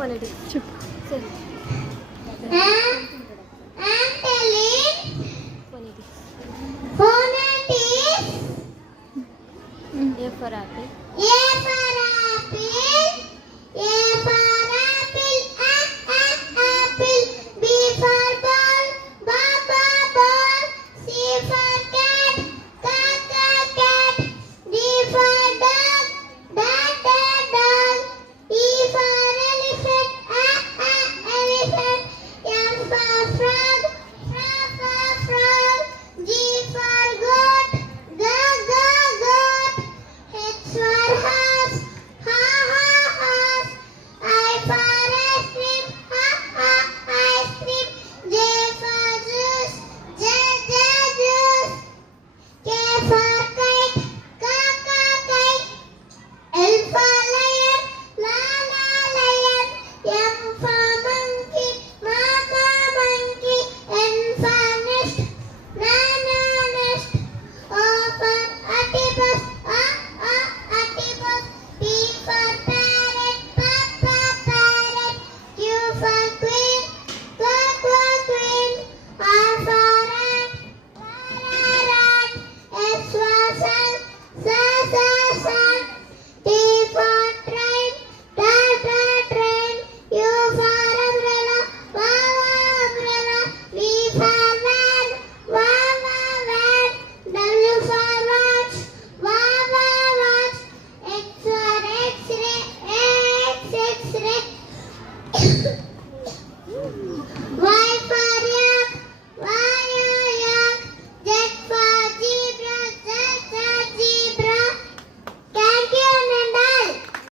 A for apple. A for apple. A for apple. Apple. B for ball. Ball. C for cat. Cat. D for dog. Dog. E for elephant. Elephant. F for frog. Frog. G for goat. Goat. H for horse. Horse. I for ice cream. Ice cream. J for juice. Juice. K for kite. Kite. L for lion. Lion. M for monkey. Monkey. N for nest. Nest. O for octopus. Octopus. P for parrot. Parrot. Q for queen. Queen. R for rat. S for sun. T for train. Train. U for umbrella. Umbrella. V for van. Van. W for watch. Watch. X for X-ray. X-ray. Y